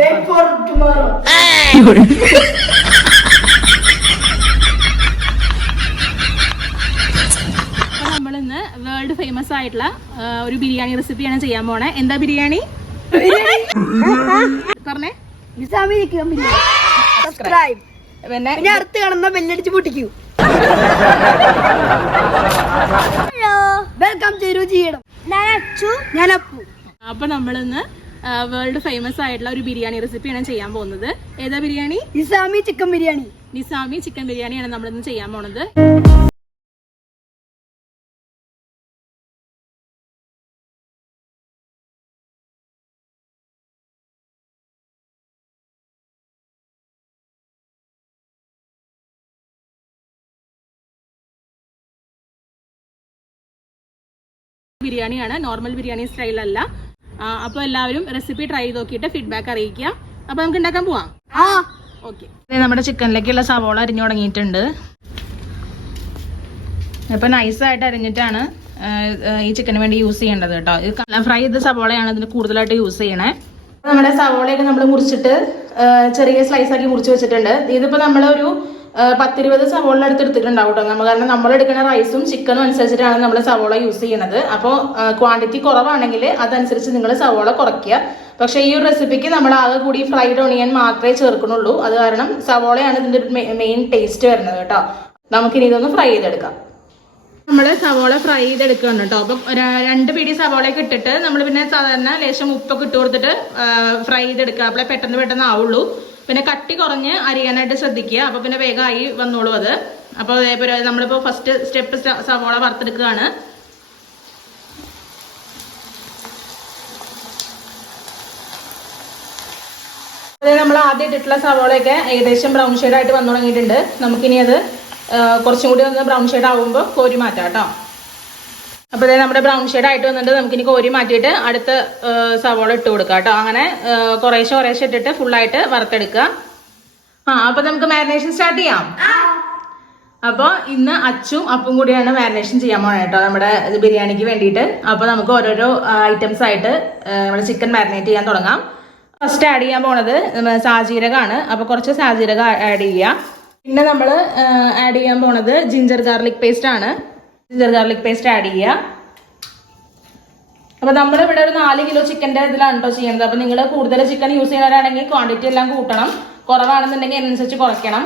Wait for tomorrow. നമ്മളിന്ന് world famous ആയിട്ടുള്ള ഒരു ബിരിയാണി റെസിപ്പിയാണ് ചെയ്യാൻ പോണേ. എന്താ ബിരിയാണി പറഞ്ഞേ? നിസാമി ബിരിയാണി. സബ്സ്ക്രൈബ്. പിന്നെ അടുത്ത് കാണുന്ന ബെല്ലടിച്ച് പൊട്ടിക്കൂ. Hello, welcome to Ruchiyidam. ഞാൻ അപ്പു. അപ്പൊ നമ്മളിന്ന് വേൾഡ് ഫേമസ് ആയിട്ടുള്ള ഒരു ബിരിയാണി റെസിപ്പിയാണ് ചെയ്യാൻ പോകുന്നത്. ഏതാ ബിരിയാണി? നിസാമി ചിക്കൻ ബിരിയാണി. നിസാമി ചിക്കൻ ബിരിയാണിയാണ് നമ്മളിന്ന് ചെയ്യാൻ പോണത്. ബിരിയാണിയാണ്, നോർമൽ ബിരിയാണി സ്റ്റൈലല്ല. അപ്പോൾ എല്ലാവരും റെസിപ്പി ട്രൈ ചെയ്ത് നോക്കിയിട്ട് ഫീഡ്ബാക്ക് അറിയിക്കുക. അപ്പൊ നമുക്ക് ഉണ്ടാക്കാൻ പോവാം. ഓക്കെ, നമ്മുടെ ചിക്കനിലേക്കുള്ള സവോള അരിഞ്ഞു തുടങ്ങിയിട്ടുണ്ട്. ഇപ്പൊ നൈസായിട്ട് അരിഞ്ഞിട്ടാണ് ഈ ചിക്കന് വേണ്ടി യൂസ് ചെയ്യേണ്ടത് കേട്ടോ. ഇത് ഫ്രൈ ചെയ്ത സവോളയാണ് ഇതിന് കൂടുതലായിട്ട് യൂസ് ചെയ്യണേ. നമ്മുടെ സവോളയൊക്കെ നമ്മൾ മുറിച്ചിട്ട് ചെറിയ സ്ലൈസ് ആക്കി മുറിച്ച് വെച്ചിട്ടുണ്ട്. ഇതിപ്പോ നമ്മളൊരു 10-20 സവോള എടുത്തിട്ടുണ്ടാവും കേട്ടോ. കാരണം നമ്മൾ എടുക്കുന്ന റൈസും ചിക്കനും അനുസരിച്ചിട്ടാണ് നമ്മൾ സവോള യൂസ് ചെയ്യണത്. അപ്പോൾ ക്വാണ്ടിറ്റി കുറവാണെങ്കിൽ അതനുസരിച്ച് നിങ്ങൾ സവോള കുറയ്ക്കുക. പക്ഷേ ഈ ഒരു റെസിപ്പിക്ക് നമ്മൾ ആകെ കൂടി ഫ്രൈഡ് ഓണിയൻ മാത്രമേ ചേർക്കുന്നുള്ളൂ. അത് കാരണം സവോളയാണ് ഇതിൻ്റെ മെയിൻ ടേസ്റ്റ് വരുന്നത് കേട്ടോ. നമുക്കിനി ഇതൊന്ന് ഫ്രൈ ചെയ്തെടുക്കാം. നമ്മൾ സവോള ഫ്രൈ ചെയ്തെടുക്കുകയാണ് കേട്ടോ. അപ്പം 2 പിടി സവോളയൊക്കെ ഇട്ടിട്ട് നമ്മൾ പിന്നെ സാധാരണ ലേശം ഉപ്പൊക്കെ ഇട്ട് കൊടുത്തിട്ട് ഫ്രൈ ചെയ്തെടുക്കുക. അപ്പോഴേ പെട്ടെന്ന് ആവുള്ളൂ. പിന്നെ കട്ടി കുറഞ്ഞ് അരിയാനായിട്ട് ശ്രദ്ധിക്കുക. അപ്പൊ പിന്നെ വേഗമായി വന്നോളൂ അത്. അപ്പോൾ അതേപോലെ നമ്മളിപ്പോ ഫസ്റ്റ് സ്റ്റെപ്പ് സവോള വറുത്തെടുക്കുകയാണ്. അതായത് നമ്മൾ ആദ്യം ഇട്ടിട്ടുള്ള സവോളയൊക്കെ ഏകദേശം ബ്രൗൺ ഷെയ്ഡായിട്ട് വന്നു തുടങ്ങിയിട്ടുണ്ട്. നമുക്കിനി അത് കുറച്ചും കൂടി ഒന്ന് ബ്രൗൺ ഷെയ്ഡ് ആകുമ്പോൾ കോരി മാറ്റാം കേട്ടോ. അപ്പോൾ അതായത് നമ്മുടെ ബ്രൗൺ ഷെയ്ഡ് ആയിട്ട് വന്നിട്ട് നമുക്കിനി കോരി മാറ്റിയിട്ട് അടുത്ത സവോള ഇട്ട് കൊടുക്കാം കേട്ടോ. അങ്ങനെ കുറേശ്ശെ ഇട്ടിട്ട് ഫുള്ളായിട്ട് വറുത്തെടുക്കുക. അപ്പോൾ നമുക്ക് മാരിനേഷൻ സ്റ്റാർട്ട് ചെയ്യാം. അപ്പോൾ ഇന്ന് അച്ചും അപ്പും കൂടിയാണ് മാരിനേഷൻ ചെയ്യാൻ പോണേ കേട്ടോ നമ്മുടെ ബിരിയാണിക്ക് വേണ്ടിയിട്ട്. അപ്പോൾ നമുക്ക് ഓരോരോ ഐറ്റംസ് ആയിട്ട് നമ്മുടെ ചിക്കൻ മാരിനേറ്റ് ചെയ്യാൻ തുടങ്ങാം. ഫസ്റ്റ് ആഡ് ചെയ്യാൻ പോണത് സാജീരകമാണ്. അപ്പോൾ കുറച്ച് സാജീരകം ആഡ് ചെയ്യുക. പിന്നെ നമ്മൾ ആഡ് ചെയ്യാൻ പോണത് ജിഞ്ചർ ഗാർലിക് പേസ്റ്റ് ആണ്. ജിഞ്ചർ ഗാർലിക് പേസ്റ്റ് ആഡ് ചെയ്യുക. അപ്പോൾ നമ്മളിവിടെ ഒരു 4 കിലോ ചിക്കൻ്റെ ഇതിലാണ് കേട്ടോ ചെയ്യുന്നത്. അപ്പോൾ നിങ്ങൾ കൂടുതൽ ചിക്കൻ യൂസ് ചെയ്യുന്നവരാണെങ്കിൽ ക്വാണ്ടിറ്റി എല്ലാം കൂട്ടണം. കുറവാണെന്നുണ്ടെങ്കിൽ അതിനനുസരിച്ച് കുറയ്ക്കണം.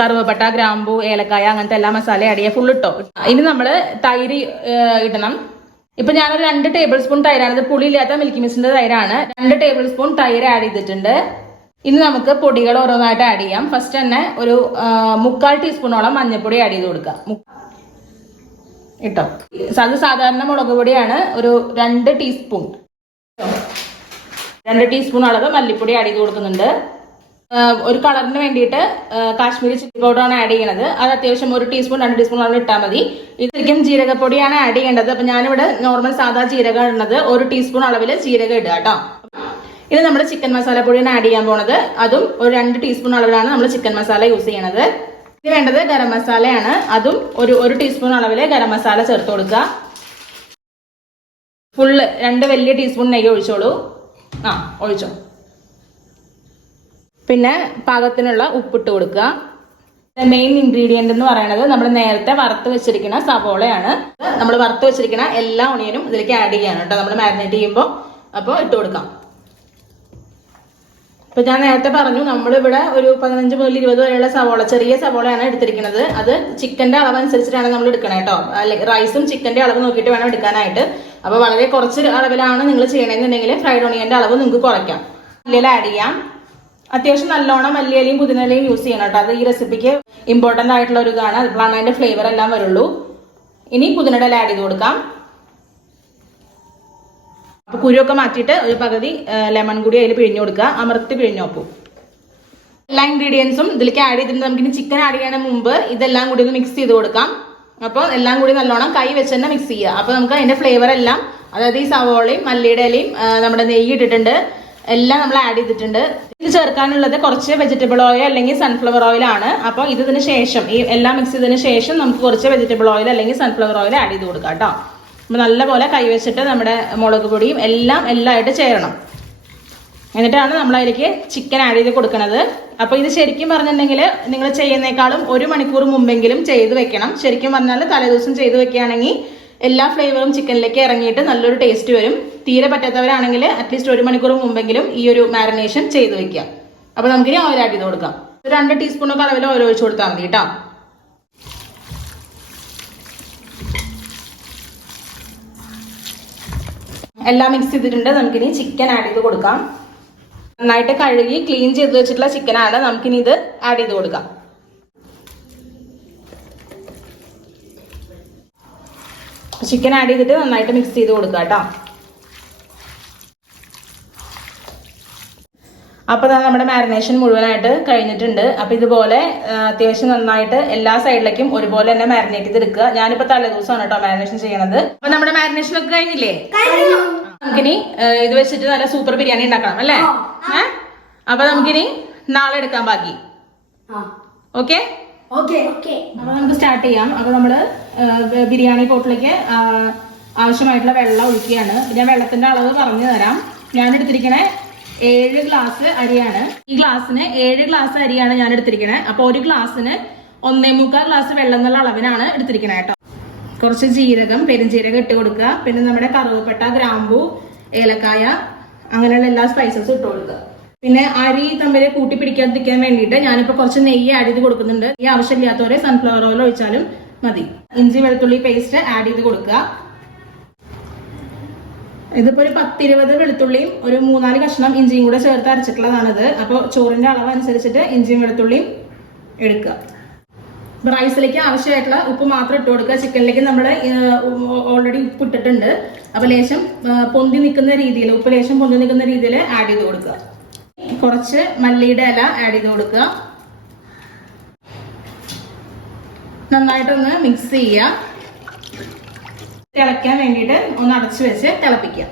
കറുവപ്പട്ട, ഗ്രാമ്പു, ഏലക്കായ അങ്ങനത്തെ എല്ലാ മസാല ആഡ് ചെയ്യുക. ഫുൾ ഇട്ടോ. ഇനി നമ്മൾ തൈര് ഇടണം. ഇപ്പം ഞാനൊരു 2 ടേബിൾ സ്പൂൺ തൈരാണ്. ഇത് പുളിയില്ലാത്ത മിൽക്കി മിക്സിൻ്റെ തൈരാണ്. 2 ടേബിൾ സ്പൂൺ തൈര് ആഡ് ചെയ്തിട്ടുണ്ട്. ഇനി നമുക്ക് പൊടികൾ ഓരോന്നായിട്ട് ആഡ് ചെയ്യാം. ഫസ്റ്റ് തന്നെ ഒരു 3/4 ടീസ്പൂണോളം മഞ്ഞൾപ്പൊടി ആഡ് ചെയ്ത് കൊടുക്കുക ഇട്ടോ. അത് സാധാരണ മുളക് പൊടിയാണ്. ഒരു 2 ടീസ്പൂൺ അളവ് മല്ലിപ്പൊടി ആഡ് ചെയ്ത് കൊടുക്കുന്നുണ്ട്. ഒരു കളറിന് വേണ്ടിയിട്ട് കാശ്മീരി ചില്ലി പൗഡറാണ് ആഡ് ചെയ്യണത്. അത് അത്യാവശ്യം 1 ടീസ്പൂൺ 2 ടീസ്പൂൺ അളവ് ഇട്ടാൽ മതി. ഇത് ശരിക്കും ജീരകപ്പൊടിയാണ് ആഡ് ചെയ്യേണ്ടത്. അപ്പം ഞാനിവിടെ നോർമൽ സാധാ ജീരകം ഇടുന്നത് 1 ടീസ്പൂൺ അളവിൽ ജീരകം ഇടുക കേട്ടോ. ഇത് നമ്മൾ ചിക്കൻ മസാലപ്പൊടിയാണ് ആഡ് ചെയ്യാൻ പോണത്. അതും ഒരു 2 ടീസ്പൂൺ അളവിലാണ് നമ്മൾ ചിക്കൻ മസാല യൂസ് ചെയ്യണത്. ഇത് വേണ്ടത് ഗരം മസാലയാണ്. അതും ഒരു ടീസ്പൂൺ അളവില് ഗരം മസാല ചേർത്ത് കൊടുക്കുക. ഫുള്ള് 2 വലിയ ടീസ്പൂൺ നെയ്യ് ഒഴിച്ചോളൂ. ഒഴിച്ചോ. പിന്നെ പാകത്തിനുള്ള ഉപ്പിട്ട് കൊടുക്കുക. മെയിൻ ഇൻഗ്രീഡിയന്റ് എന്ന് പറയുന്നത് നമ്മൾ നേരത്തെ വറുത്ത് വെച്ചിരിക്കുന്ന സവോളയാണ്. നമ്മൾ വറുത്ത് വെച്ചിരിക്കുന്ന എല്ലാ ഒണിയനും ഇതിലേക്ക് ആഡ് ചെയ്യാണ് കേട്ടോ നമ്മൾ മാരിനേറ്റ് ചെയ്യുമ്പോൾ. അപ്പോൾ ഇട്ട് കൊടുക്കാം. ഇപ്പൊ ഞാൻ നേരത്തെ പറഞ്ഞു നമ്മളിവിടെ ഒരു 15 മുതൽ 20 വരെയുള്ള സവോള, ചെറിയ സവോളയാണ് എടുത്തിരിക്കുന്നത്. അത് ചിക്കന്റെ അളവ് അനുസരിച്ചിട്ടാണ് നമ്മൾ എടുക്കണേ കേട്ടോ. റൈസും ചിക്കന്റെ അളവ് നോക്കിയിട്ട് വേണം എടുക്കാനായിട്ട്. അപ്പൊ വളരെ കുറച്ച് അളവിലാണ് നിങ്ങൾ ചെയ്യണമെന്നുണ്ടെങ്കിൽ ഫ്രൈഡ് ഓണിയന്റെ അളവ് നിങ്ങൾക്ക് കുറയ്ക്കാം. മല്ലിയില ആഡ് ചെയ്യാം. അത്യാവശ്യം നല്ലോണം മല്ലിയിലയും പുതിനയിലയും യൂസ് ചെയ്യണം കേട്ടോ. അത് ഈ റെസിപ്പിക്ക് ഇമ്പോർട്ടന്റ് ആയിട്ടുള്ള ഒരു ഇതാണ്. അപ്പോഴാണ് അതിന്റെ ഫ്ലേവർ എല്ലാം വരുള്ളൂ. ഇനി പുതിനയുടെ ഇല ആഡ് ചെയ്ത് കൊടുക്കാം. അപ്പൊ കുരുവൊക്കെ മാറ്റിയിട്ട് ഒരു പകുതി ലെമൺ കൂടി അതിൽ പിഴിഞ്ഞു കൊടുക്കുക. അമർത്തി പിഴിഞ്ഞു നോക്കൂ. എല്ലാ ഇൻഗ്രീഡിയൻസും ഇതിലേക്ക് ആഡ് ചെയ്തിട്ട് നമുക്കിനി ചിക്കൻ ആഡ് ചെയ്യുന്നതിന് മുമ്പ് ഇതെല്ലാം കൂടി ഒന്ന് മിക്സ് ചെയ്ത് കൊടുക്കാം. അപ്പോൾ എല്ലാം കൂടി നല്ലോണം കൈ വെച്ച് തന്നെ മിക്സ് ചെയ്യുക. അപ്പോൾ നമുക്ക് അതിന്റെ ഫ്ലേവർ എല്ലാം, അതായത് ഈ സവോളയും മല്ലിയുടെ ഇലയും നമ്മുടെ നെയ്യ് ഇട്ടിട്ടുണ്ട്, എല്ലാം നമ്മൾ ആഡ് ചെയ്തിട്ടുണ്ട്. ഇത് ചേർക്കാനുള്ളത് കുറച്ച് വെജിറ്റബിൾ ഓയിൽ അല്ലെങ്കിൽ സൺഫ്ലവർ ഓയിൽ ആണ്. അപ്പോൾ ഇതിന് ശേഷം ഈ എല്ലാം മിക്സ് ചെയ്തതിന് ശേഷം നമുക്ക് കുറച്ച് വെജിറ്റബിൾ ഓയിൽ അല്ലെങ്കിൽ സൺഫ്ലവർ ഓയിൽ ആഡ് ചെയ്ത് കൊടുക്കാം കേട്ടോ. അപ്പോൾ നല്ലപോലെ കൈവച്ചിട്ട് നമ്മുടെ മുളക് പൊടിയും എല്ലാമായിട്ട് ചേരണം. എന്നിട്ടാണ് നമ്മൾ അതിലേക്ക് ചിക്കൻ ആഡ് ചെയ്ത് കൊടുക്കുന്നത്. അപ്പോൾ ഇത് ശരിക്കും പറഞ്ഞിട്ടുണ്ടെങ്കിൽ നിങ്ങൾ ചെയ്യുന്നേക്കാളും 1 മണിക്കൂർ മുമ്പെങ്കിലും ചെയ്ത് വെക്കണം. ശരിക്കും പറഞ്ഞാൽ തലേദിവസം ചെയ്ത് വെക്കുകയാണെങ്കിൽ എല്ലാ ഫ്ലേവറും ചിക്കനിലേക്ക് ഇറങ്ങിയിട്ട് നല്ലൊരു ടേസ്റ്റ് വരും. തീരെ പറ്റാത്തവരാണെങ്കിൽ അറ്റ്ലീസ്റ്റ് 1 മണിക്കൂർ മുമ്പെങ്കിലും ഈ ഒരു മാരിനേഷൻ ചെയ്ത് വെക്കാം. അപ്പോൾ നമുക്കിനി ഓയിൽ ആഡ് ചെയ്ത് കൊടുക്കാം. 2 ടീസ്പൂണൊക്കെ അളവിൽ ഓയിൽ ഒഴിച്ച് കൊടുത്താൽ മതി കേട്ടോ. എല്ലാം മിക്സ് ചെയ്തിട്ടുണ്ട്. നമുക്കിനി ചിക്കൻ ആഡ് ചെയ്ത് കൊടുക്കാം. നന്നായിട്ട് കഴുകി ക്ലീൻ ചെയ്ത് വെച്ചിട്ടുള്ള ചിക്കനാണ്. നമുക്കിനി ഇത് ആഡ് ചെയ്ത് കൊടുക്കാം. ചിക്കൻ ആഡ് ചെയ്തിട്ട് നന്നായിട്ട് മിക്സ് ചെയ്ത് കൊടുക്കുക കേട്ടോ. അപ്പോൾ നമ്മുടെ മാരിനേഷൻ മുഴുവനായിട്ട് കഴിഞ്ഞിട്ടുണ്ട്. അപ്പോൾ ഇതുപോലെ അത്യാവശ്യം നന്നായിട്ട് എല്ലാ സൈഡിലേക്കും ഒരുപോലെ തന്നെ മാരിനേറ്റ് ചെയ്തെടുക്കുക. ഞാനിപ്പോൾ തലേദിവസമാണ് കേട്ടോ മാരിനേഷൻ ചെയ്യണത്. അപ്പോൾ നമ്മുടെ മാരിനേഷൻ ഒക്കെ കഴിഞ്ഞില്ലേ? നമുക്കിനി ഇത് വെച്ചിട്ട് നല്ല സൂപ്പർ ബിരിയാണി ഉണ്ടാക്കണം അല്ലേ? അപ്പൊ നമുക്കിനി നാളെ എടുക്കാൻ ബാക്കി. ഓക്കെ അപ്പൊ നമുക്ക് സ്റ്റാർട്ട് ചെയ്യാം. അപ്പൊ നമ്മള് ബിരിയാണി പോട്ടിലേക്ക് ആവശ്യമായിട്ടുള്ള വെള്ളം ഒഴിക്കുകയാണ്. ഞാൻ വെള്ളത്തിന്റെ അളവ് പറഞ്ഞു തരാം. ഞാൻ എടുത്തിരിക്കണേ 7 ഗ്ലാസ് അരിയാണ്. ഈ ഗ്ലാസ്സിന് 7 ഗ്ലാസ് അരിയാണ് ഞാൻ എടുത്തിരിക്കണേ. അപ്പൊ 1 ഗ്ലാസ്സിന് 1.25 ഗ്ലാസ് വെള്ളം എന്നുള്ള അളവിനാണ് എടുത്തിരിക്കണേ കേട്ടോ. കുറച്ച് ജീരകം, പെരുംജീരകം ഇട്ട് കൊടുക്കുക. പിന്നെ നമ്മുടെ കറുവപ്പട്ട, ഗ്രാമ്പു, ഏലക്കായ അങ്ങനെയുള്ള എല്ലാ സ്പൈസസും ഇട്ട് കൊടുക്കുക. പിന്നെ അരി തമ്മിൽ കൂട്ടി പിടിക്കാതിരിക്കാൻ വേണ്ടിയിട്ട് ഞാനിപ്പോൾ കുറച്ച് നെയ്യ് ആഡ് ചെയ്ത് കൊടുക്കുന്നുണ്ട്. ഈ ആവശ്യമില്ലാത്തവരെ സൺഫ്ലവർ ഓയിൽ ഒഴിച്ചാലും മതി. ഇഞ്ചി വെളുത്തുള്ളി പേസ്റ്റ് ആഡ് ചെയ്ത് കൊടുക്കുക. ഇതിപ്പോ ഒരു 10-20 വെളുത്തുള്ളിയും ഒരു 3-4 കഷ്ണം ഇഞ്ചിയും കൂടെ ചേർത്ത് അരച്ചിട്ടുള്ളതാണിത്. അപ്പോൾ ചോറിന്റെ അളവ് അനുസരിച്ചിട്ട് ഇഞ്ചിയും വെളുത്തുള്ളിയും എടുക്കുക. റൈസിലേക്ക് ആവശ്യമായിട്ടുള്ള ഉപ്പ് മാത്രം ഇട്ട് കൊടുക്കുക. ചിക്കനിലേക്ക് നമ്മൾ ഓൾറെഡി ഉപ്പ് ഇട്ടിട്ടുണ്ട്. അപ്പോൾ ലേശം പൊന്തി നിൽക്കുന്ന രീതിയിൽ, ഉപ്പ് ലേശം പൊന്തി നിൽക്കുന്ന രീതിയിൽ ആഡ് ചെയ്ത് കൊടുക്കുക. കുറച്ച് മല്ലിയുടെ ഇല ആഡ് ചെയ്ത് കൊടുക്കുക. നന്നായിട്ടൊന്ന് മിക്സ് ചെയ്യുക. തിളയ്ക്കാൻ വേണ്ടിയിട്ട് ഒന്ന് അടച്ചു വെച്ച് തിളപ്പിക്കുക.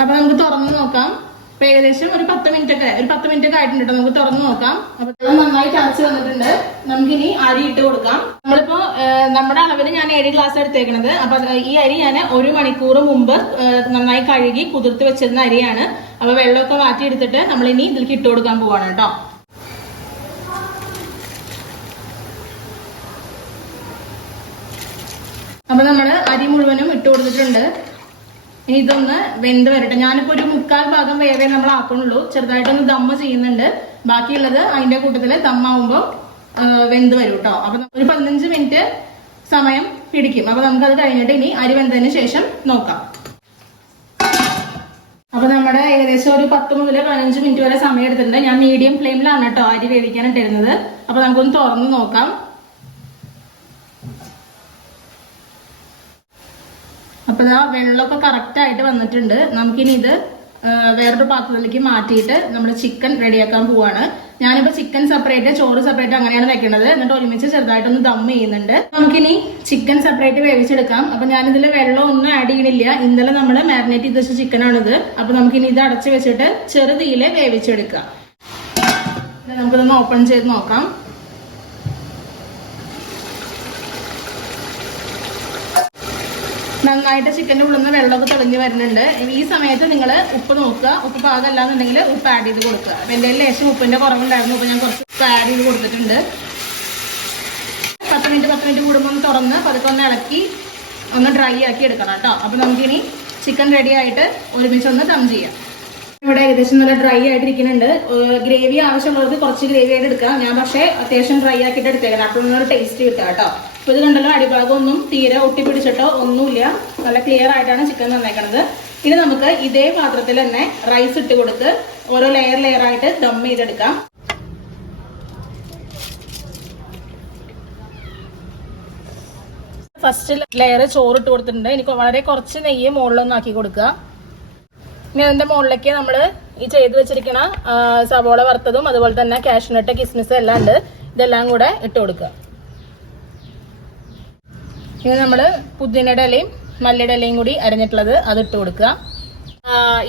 അപ്പൊ നമുക്ക് തുറന്ന് നോക്കാം. ഇപ്പൊ ഏകദേശം ഒരു 10 മിനിറ്റ് ഒക്കെ ആയിട്ടുണ്ട്. നമുക്ക് തുറന്ന് നോക്കാം. അപ്പൊ നന്നായി തിളച്ച് വന്നിട്ടുണ്ട്. നമുക്കിനി അരി ഇട്ട് കൊടുക്കാം. നമ്മളിപ്പോ നമ്മുടെ അളവിൽ ഞാൻ 7 ഗ്ലാസ് എടുത്തേക്കണത്. അപ്പൊ ഈ അരി ഞാൻ 1 മണിക്കൂർ മുമ്പ് നന്നായി കഴുകി കുതിർത്ത് വെച്ചിരുന്ന അരിയാണ്. അപ്പൊ വെള്ളമൊക്കെ മാറ്റി എടുത്തിട്ട് നമ്മൾ ഇനി ഇതിലേക്ക് ഇട്ട് കൊടുക്കാൻ പോവാണ് കേട്ടോ. അപ്പൊ നമ്മള് അരി മുഴുവനും ഇട്ട് കൊടുത്തിട്ടുണ്ട്. ഇനി ഇതൊന്ന് വെന്ത് വരട്ടെ. ഞാനിപ്പോ ഒരു 3/4 ഭാഗം വേവേ നമ്മൾ ആക്കണുള്ളൂ. ചെറുതായിട്ടൊന്ന് ദമ്മ ചെയ്യുന്നുണ്ട്. ബാക്കിയുള്ളത് അതിന്റെ കൂട്ടത്തില് ദമ്മാവുമ്പോ വെന്ത് വരും കേട്ടോ. അപ്പൊ ഒരു 15 മിനിറ്റ് സമയം പിടിക്കും. അപ്പൊ നമുക്കത് കഴിഞ്ഞിട്ട് ഇനി അരി വെന്തതിന് ശേഷം നോക്കാം. അപ്പൊ നമ്മുടെ ഏകദേശം ഒരു 10 മുതൽ 15 മിനിറ്റ് വരെ സമയം എടുത്തിട്ടുണ്ട്. ഞാൻ മീഡിയം ഫ്ലെയിമിലാണ് കേട്ടോ അരി വേവിക്കാൻ ഇട്ടിരുന്നത്. അപ്പൊ നമുക്കൊന്ന് തുറന്ന് നോക്കാം. അപ്പൊ ഇതാ വെള്ളമൊക്കെ കറക്റ്റ് ആയിട്ട് വന്നിട്ടുണ്ട്. നമുക്കിനി ഇത് വേറൊരു പാത്രത്തിലേക്ക് മാറ്റിയിട്ട് നമ്മുടെ ചിക്കൻ റെഡിയാക്കാൻ പോവാണ്. ഞാനിപ്പോ ചിക്കൻ സെപ്പറേറ്റ്, ചോറ് സെപ്പറേറ്റ് അങ്ങനെയാണ് വെക്കുന്നത്. എന്നിട്ട് ഒരുമിച്ച് ചെറുതായിട്ടൊന്ന് ദം ചെയ്യുന്നുണ്ട്. നമുക്കിനി ചിക്കൻ സെപ്പറേറ്റ് വേവിച്ചെടുക്കാം. അപ്പൊ ഞാനിതിൽ വെള്ളം ഒന്നും ആഡ് ചെയ്യണില്ല. ഇന്നലെ നമ്മൾ മാരിനേറ്റ് ചെയ്ത് വെച്ച ചിക്കനാണിത്. അപ്പൊ നമുക്കിനി ഇത് അടച്ചു വെച്ചിട്ട് ചെറുതീയിൽ വേവിച്ചെടുക്കാം. നമുക്കിതൊന്ന് ഓപ്പൺ ചെയ്ത് നോക്കാം. നന്നായിട്ട് ചിക്കൻ്റെ ഉള്ളിൽ നിന്ന് വെള്ളമൊക്കെ തെളിഞ്ഞ് വരുന്നുണ്ട്. ഈ സമയത്ത് നിങ്ങൾ ഉപ്പ് നോക്കുക. ഉപ്പ് പാകമല്ലാന്നുണ്ടെങ്കിൽ ഉപ്പ് ആഡ് ചെയ്ത് കൊടുക്കുക. അപ്പം എൻ്റെ ലേശം ഉപ്പിൻ്റെ കുറവുണ്ടായിരുന്നു. അപ്പോൾ ഞാൻ കുറച്ച് ഉപ്പ് ആഡ് ചെയ്ത് കൊടുത്തിട്ടുണ്ട്. 10 മിനിറ്റ് കൂടുമ്പോൾ ഒന്ന് തുറന്ന് പതുക്കെ ഒന്ന് ഇളക്കി ഒന്ന് ഡ്രൈ ആക്കി എടുക്കണം കേട്ടോ. അപ്പോൾ നമുക്കിനി ചിക്കൻ റെഡി ആയിട്ട് ഒരുമിച്ചൊന്ന് ദം ചെയ്യാം. ഇവിടെ ഏകദേശം നല്ല ഡ്രൈ ആയിട്ടിരിക്കുന്നുണ്ട്. ഗ്രേവി ആവശ്യമുള്ളവർക്ക് കുറച്ച് ഗ്രേവി ആയിട്ട് എടുക്കാം. ഞാൻ പക്ഷേ അത്യാവശ്യം ഡ്രൈ ആക്കിയിട്ട് എടുത്തേക്കണം. അപ്പോഴൊന്നൊരു ടേസ്റ്റ് കിട്ടുക കേട്ടോ. അപ്പോൾ ഇത് കണ്ടല്ലോ, അടിഭാഗം ഒന്നും തീരെ ഒട്ടിപ്പിടിച്ചിട്ടോ ഒന്നുമില്ല. നല്ല ക്ലിയർ ആയിട്ടാണ് ചിക്കൻ നന്നേക്കണത്. ഇനി നമുക്ക് ഇതേ പാത്രത്തിൽ തന്നെ റൈസ് ഇട്ട് കൊടുത്ത് ഓരോ ലെയർ ആയിട്ട് ദം ചെയ്തെടുക്കാം. ഫസ്റ്റ് ലെയർ ചോറിട്ട് കൊടുത്തിട്ടുണ്ട്. എനിക്ക് വളരെ കുറച്ച് നെയ്യ് മുകളിലൊന്നും ആക്കി കൊടുക്കുക. ഇനി അതിന്റെ മുകളിലേക്ക് നമ്മൾ ഈ ചെയ്ത് വെച്ചിരിക്കുന്ന സവോള വറുത്തതും അതുപോലെ തന്നെ കാഷ്നട്ട്, കിസ്മിസ് എല്ലാം ഉണ്ട്. ഇതെല്ലാം കൂടെ ഇട്ട് കൊടുക്കുക. ഇനി നമ്മൾ പുതിനയുടെ ഇലയും മല്ലിയുടെ ഇലയും കൂടി അരിഞ്ഞിട്ടുള്ളത് അത് ഇട്ട് കൊടുക്കുക.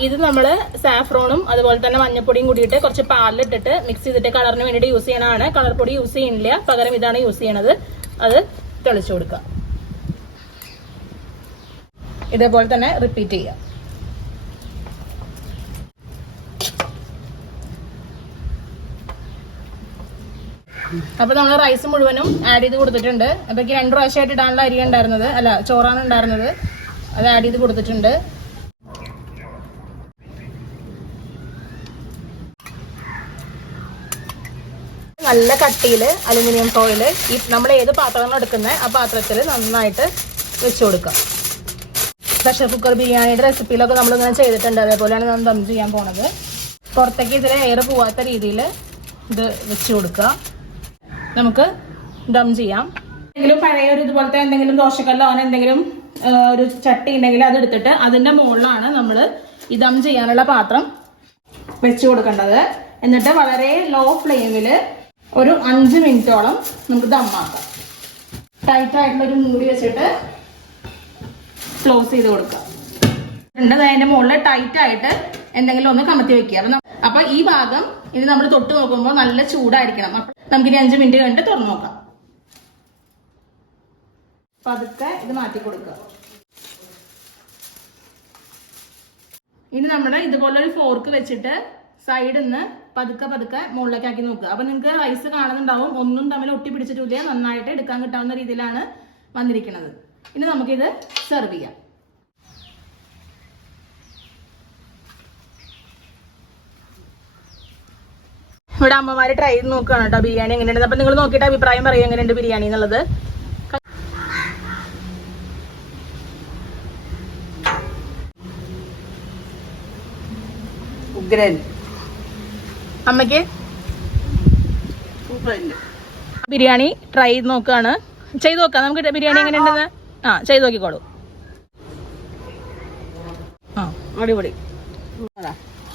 ഇത് നമ്മൾ സാഫ്രോണും അതുപോലെ തന്നെ മഞ്ഞപ്പൊടിയും കൂടിയിട്ട് കുറച്ച് പാലിലിട്ടിട്ട് മിക്സ് ചെയ്തിട്ട് കളറിന് വേണ്ടിയിട്ട് യൂസ് ചെയ്യണതാണ്. കളർ പൊടി യൂസ് ചെയ്യുന്നില്ല, പകരം ഇതാണ് യൂസ് ചെയ്യണത്. അത് തെളിച്ചു കൊടുക്കുക. ഇതേപോലെ തന്നെ റിപ്പീറ്റ് ചെയ്യുക. അപ്പൊ നമ്മൾ റൈസ് മുഴുവനും ആഡ് ചെയ്ത് കൊടുത്തിട്ടുണ്ട്. അപ്പൊ എനിക്ക് 2 പ്രാവശ്യമായിട്ട് ഇടാനുള്ള അരി ഉണ്ടായിരുന്നത്, അല്ല ചോറാണ് ഉണ്ടായിരുന്നത്, അത് ആഡ് ചെയ്ത് കൊടുത്തിട്ടുണ്ട്. നല്ല കട്ടിയിൽ അലുമിനിയം ഫോയിൽ ഈ നമ്മൾ ഏത് പാത്രമാണ് എടുക്കുന്നത് ആ പാത്രത്തിൽ നന്നായിട്ട് വെച്ച് കൊടുക്കാം. പ്രഷർ കുക്കർ ബിരിയാണിയുടെ റെസിപ്പിയിലൊക്കെ നമ്മളിങ്ങനെ ചെയ്തിട്ടുണ്ട്. അതേപോലെയാണ് നമ്മൾ ദം ചെയ്യാൻ പോണത്. പുറത്തേക്ക് ഇതിൽ എയർ പോവാത്ത രീതിയിൽ ഇത് വെച്ച് കൊടുക്കുക. നമുക്ക് ദം ചെയ്യാം. എന്തെങ്കിലും പഴയ ഒരു ഇതുപോലത്തെ എന്തെങ്കിലും ദോശക്കല്ലോ അങ്ങനെ എന്തെങ്കിലും ഒരു ചട്ടി ഉണ്ടെങ്കിൽ അത് എടുത്തിട്ട് അതിൻ്റെ മുകളിലാണ് നമ്മൾ ഈ ദം ചെയ്യാനുള്ള പാത്രം വെച്ച് കൊടുക്കേണ്ടത്. എന്നിട്ട് വളരെ ലോ ഫ്ലെയിമിൽ ഒരു 5 മിനിറ്റോളം നമുക്ക് ദമ്മാക്കാം. ടൈറ്റായിട്ടുള്ളൊരു മൂടി വെച്ചിട്ട് ക്ലോസ് ചെയ്ത് കൊടുക്കുക. അതിൻ്റെ മുകളിൽ ടൈറ്റായിട്ട് എന്തെങ്കിലും ഒന്ന് കമത്തി വെക്കുക. അപ്പൊ ഈ ഭാഗം ഇത് നമ്മൾ തൊട്ട് നോക്കുമ്പോൾ നല്ല ചൂടായിരിക്കണം. അപ്പൊ നമുക്കിനി 5 മിനിറ്റ് കഴിഞ്ഞിട്ട് തുറന്നു നോക്കാം. പതുക്കെ ഇത് മാറ്റി കൊടുക്കുക. ഇനി നമ്മൾ ഇതുപോലൊരു ഫോർക്ക് വെച്ചിട്ട് സൈഡിൽ നിന്ന് പതുക്കെ പതുക്കെ മുകളിലേക്ക് ആക്കി നോക്കുക. അപ്പൊ നിങ്ങൾക്ക് റൈസ് കാണുന്നുണ്ടാവും, ഒന്നും തമ്മിൽ ഒട്ടി പിടിച്ചിട്ടില്ല, നന്നായിട്ട് എടുക്കാൻ കിട്ടാവുന്ന രീതിയിലാണ് വന്നിരിക്കുന്നത്. ഇനി നമുക്കിത് സെർവ് ചെയ്യാം. ഇവിടെ അമ്മമാര് ട്രൈ ചെയ്ത് നോക്കുകയാണ് കേട്ടോ ബിരിയാണി എങ്ങനെയുണ്ട്. അപ്പൊ നിങ്ങൾ നോക്കിയിട്ട് അഭിപ്രായം പറയും എങ്ങനെയുണ്ട് ബിരിയാണി എന്നുള്ളത്. അമ്മയ്ക്ക് ബിരിയാണി ട്രൈ ചെയ്ത് നോക്കുകയാണ്. ചെയ്ത് നോക്കാം നമുക്ക് ബിരിയാണി എങ്ങനെയുണ്ടെന്ന്. ചെയ്ത് നോക്കിക്കോളൂ. അടിപൊളി,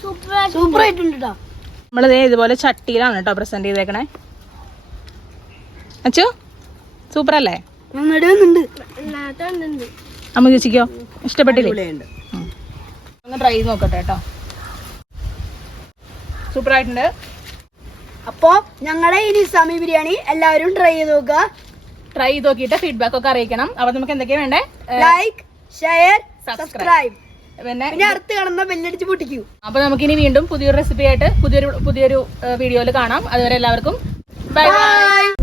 സൂപ്പർ ആയിട്ടുണ്ട്. നമ്മളിത് ഇതുപോലെ ചട്ടിയിലാണ് കേട്ടോ പ്രസന്റ് ചെയ്തേക്കണേ. അച്ചു സൂപ്പർ അല്ലേ? അമ്മ ചേച്ചിക്കോ ഇഷ്ടപ്പെട്ടില്ലേ? ഒന്ന് ട്രൈ ചെയ്ത് നോക്കട്ടെ കേട്ടോ. സൂപ്പർ ആയിട്ടുണ്ട്. അപ്പോ ഞങ്ങളുടെ ഈ നിസാമി ബിരിയാണി എല്ലാവരും ട്രൈ ചെയ്ത് നോക്കുക. ട്രൈ ചെയ്ത് നോക്കിയിട്ട് ഫീഡ്ബാക്ക് ഒക്കെ അറിയിക്കണം. അപ്പൊ നമുക്ക് എന്തൊക്കെയാ വേണ്ടേ? ലൈക്ക്, ഷെയർ, സബ്സ്ക്രൈബ്, പിന്നെ അടുത്ത് കാണുന്ന ബെല്ലടിച്ച് പൊട്ടിക്കൂ. അപ്പൊ നമുക്കിനി വീണ്ടും പുതിയൊരു റെസിപ്പി ആയിട്ട് പുതിയൊരു വീഡിയോയിൽ കാണാം. അതുവരെ എല്ലാവർക്കും ബൈ ബൈ.